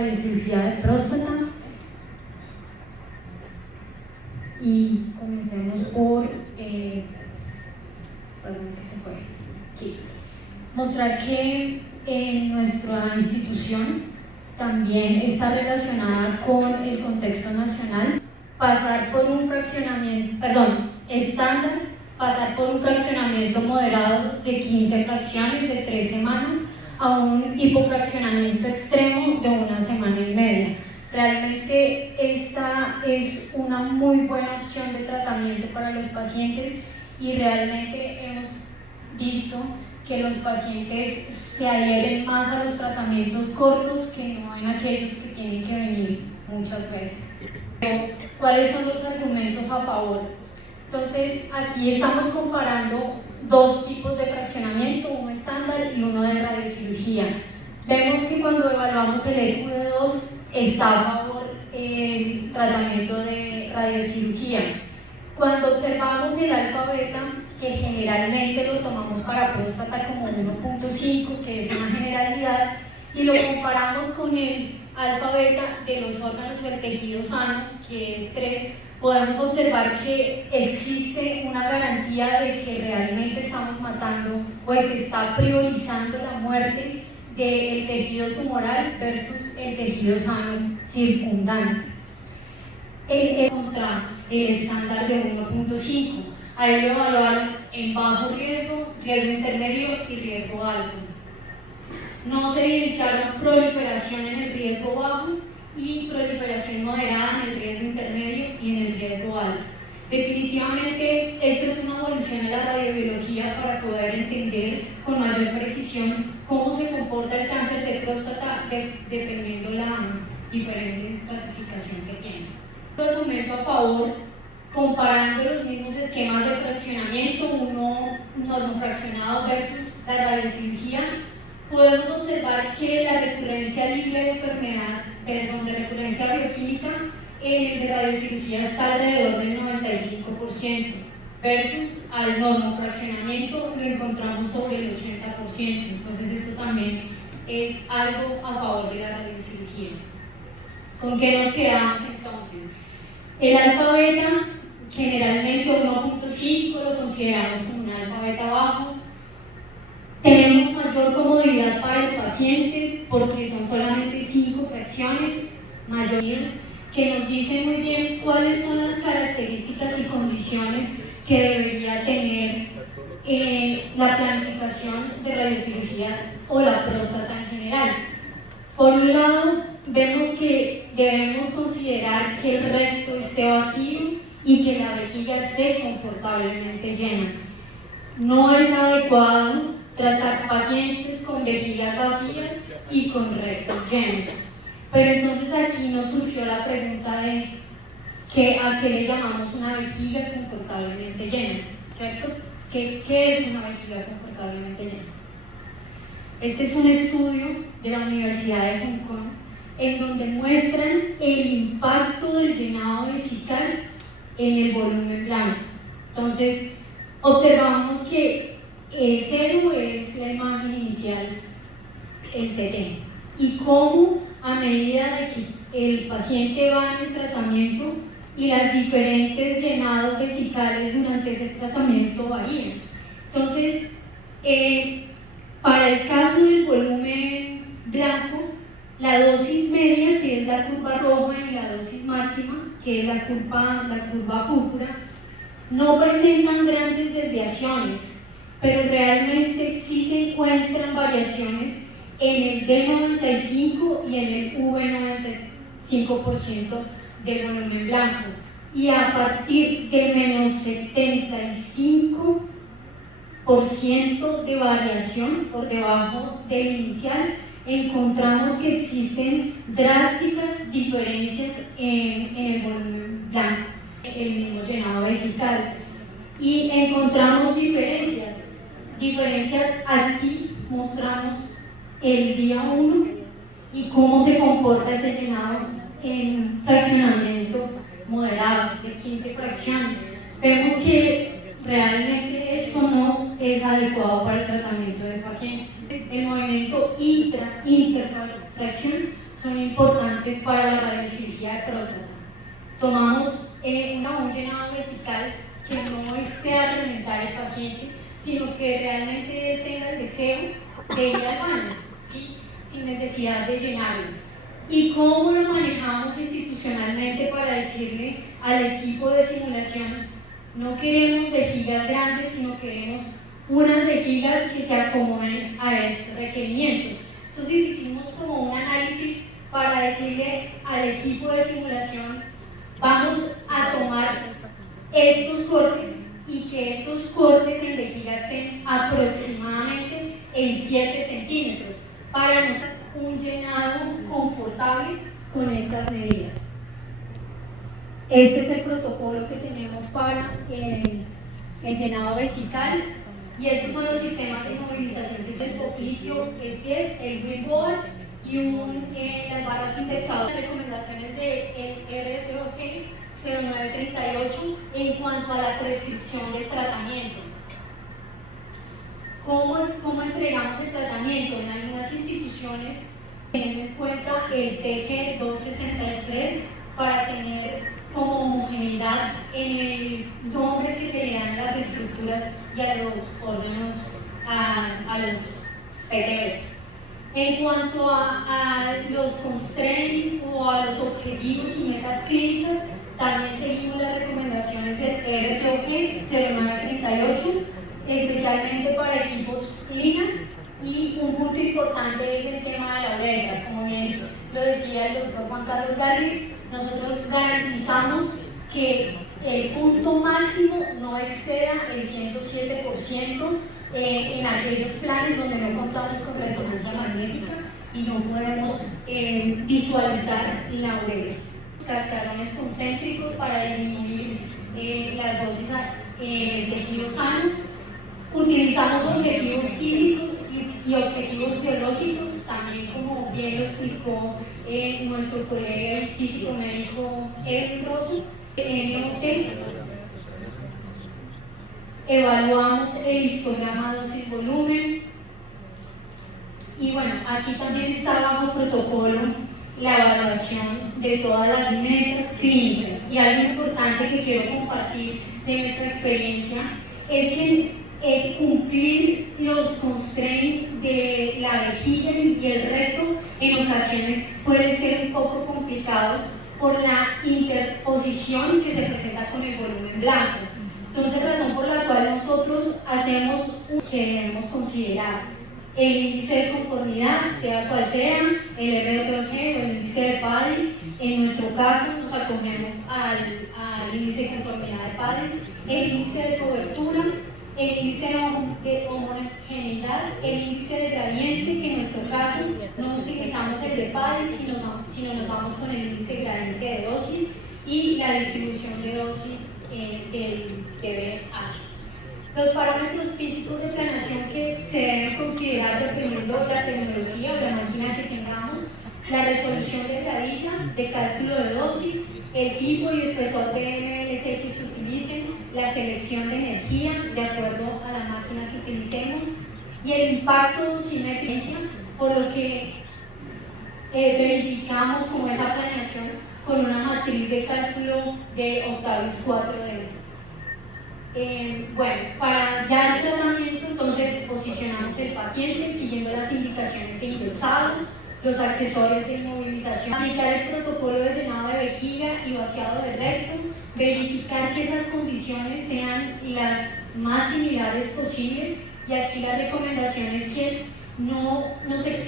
radiocirugía de próstata. Y comencemos por, perdón que se fue, aquí. Mostrar que nuestra institución también está relacionada con el contexto nacional. Pasar por un estándar, pasar por un fraccionamiento moderado de 15 fracciones de 3 semanas a un hipofraccionamiento extremo de 1 semana y media. Realmente esta es una muy buena opción de tratamiento para los pacientes y realmente hemos visto que los pacientes se adhieren más a los tratamientos cortos que no en aquellos que tienen que venir muchas veces. ¿Cuáles son los argumentos a favor? Entonces, aquí estamos comparando dos tipos de fraccionamiento, uno estándar y uno de radiocirugía. Vemos que cuando evaluamos el EQD2 está a favor el tratamiento de radiocirugía. Cuando observamos el alfa-beta, que generalmente lo tomamos para próstata como 1.5, que es una generalidad, y lo comparamos con el alfa-beta de los órganos del tejido sano, que es 3, podemos observar que existe una garantía de que realmente estamos matando, pues se está priorizando la muerte del tejido tumoral versus el tejido sano circundante. Contra el estándar de 1.5. Ahí lo evaluaron en bajo riesgo, riesgo intermedio y riesgo alto. No se evidenciaron proliferación en el riesgo bajo y proliferación moderada en el riesgo intermedio y en el riesgo alto. Definitivamente esto es una evolución de la radiobiología para poder entender con mayor precisión cómo se comporta el cáncer de próstata dependiendo la diferente estratificación que tiene. Argumento a favor, comparando los mismos esquemas de fraccionamiento, uno normofraccionado versus la radiocirugía, podemos observar que la recurrencia libre de enfermedad, de recurrencia bioquímica, en el de radiocirugía está alrededor del 95%, versus al normofraccionamiento lo encontramos sobre el 80%. Entonces esto también es algo a favor de la radiocirugía. ¿Con qué nos quedamos entonces? El alfa-beta, generalmente 1.5 lo consideramos como un alfa-beta bajo. Tenemos mayor comodidad para el paciente porque son solamente 5 fracciones, mayorías, que nos dicen muy bien cuáles son las características y condiciones que debería tener la planificación de radiocirugías o la próstata en general. Por un lado, vemos que debemos considerar que el recto esté vacío y que la vejiga esté confortablemente llena. No es adecuado tratar pacientes con vejigas vacías y con rectos llenos. Pero entonces aquí nos surgió la pregunta de ¿a qué le llamamos una vejiga confortablemente llena? ¿Cierto? ¿Qué es una vejiga confortablemente llena? Este es un estudio de la Universidad de Hong Kong en donde muestran el impacto del llenado vesical en el volumen blanco. Entonces, observamos que el 0 es la imagen inicial, el CT, y cómo a medida de que el paciente va en el tratamiento y las diferentes llenados vesicales durante ese tratamiento varían. Entonces, para el caso del volumen blanco, la dosis media, que es la curva roja, y la dosis máxima, que es la curva púrpura, no presentan grandes desviaciones, pero realmente sí se encuentran variaciones en el D95 y en el V95% del volumen blanco. Y a partir de menos 75% de variación por debajo del inicial, encontramos que existen drásticas diferencias en el volumen blanco, el mismo llenado vesical. Y encontramos diferencias aquí mostramos el día 1 y cómo se comporta ese llenado en fraccionamiento moderado de 15 fracciones. Vemos que realmente esto no es adecuado para el tratamiento del paciente. El movimiento interfracción son importantes para la radiocirugía de próstata. Tomamos un llenado vesical que no esté a reventar al paciente, sino que realmente él tenga el deseo de ir al baño, ¿sí? Sin necesidad de llenarlo. ¿Y cómo lo manejamos institucionalmente para decirle al equipo de simulación? No queremos vejigas grandes, sino queremos unas vejigas que se acomoden a estos requerimientos. Entonces hicimos como un análisis para decirle al equipo de simulación: vamos a tomar estos cortes y que estos cortes en vejiga estén aproximadamente en 7 centímetros para nos dar un llenado confortable con estas medidas. Este es el protocolo que tenemos para el llenado vesical, y estos son los sistemas de movilización, que es el popliteo, el pies, el wheelboard y las barras indexadoras. Recomendaciones de RTOG 0938 en cuanto a la prescripción del tratamiento. ¿Cómo entregamos el tratamiento? En algunas instituciones tienen en cuenta el TG 263 para tener como homogeneidad en el nombre que se le dan a las estructuras y a los órganos, a los PTBs. En cuanto a los constraints o a los objetivos y metas clínicas, también seguimos las recomendaciones del RTOG 0938, especialmente para equipos LINA, y un punto importante es el tema de la alergia. Como bien lo decía el doctor Juan Carlos Garris, nosotros garantizamos que el punto máximo no exceda el 107% en aquellos planes donde no contamos con resonancia magnética y no podemos visualizar la aurelia. Cascarones concéntricos para disminuir las dosis de tejido sano. Utilizamos objetivos físicos y objetivos biológicos, también como bien lo explicó nuestro colega el físico médico Edwin Rosso. Evaluamos el histograma dosis-volumen, y bueno, aquí también está bajo protocolo la evaluación de todas las metas clínicas. Y algo importante que quiero compartir de nuestra experiencia es que cumplir los constraints de la vejiga y el recto en ocasiones puede ser un poco complicado por la interposición que se presenta con el volumen blanco. Entonces, razón por la cual nosotros hacemos que debemos considerar el índice de conformidad, sea cual sea, el RTOG o el índice de PADI. En nuestro caso nos acogemos al índice de conformidad de PADI, el índice de cobertura, el índice de homogeneidad, el índice de gradiente, que en nuestro caso no utilizamos el de PADI, sino nos vamos con el índice de gradiente de dosis, y la distribución de dosis del TBH. Los parámetros físicos de planeación que se deben considerar dependiendo de la tecnología o la máquina que tengamos: la resolución de gradilla, de cálculo de dosis, el tipo y espesor de MLC que se utilicen, la selección de energía de acuerdo a la máquina que utilicemos, y el impacto simétrico, por lo que verificamos como esa planeación con una matriz de cálculo de Octavius 4D. Bueno, para ya el tratamiento, entonces posicionamos el paciente siguiendo las indicaciones de indexado, los accesorios de inmovilización, aplicar el protocolo de llenado de vejiga y vaciado de recto, verificar que esas condiciones sean las más similares posibles, y aquí la recomendación es que no se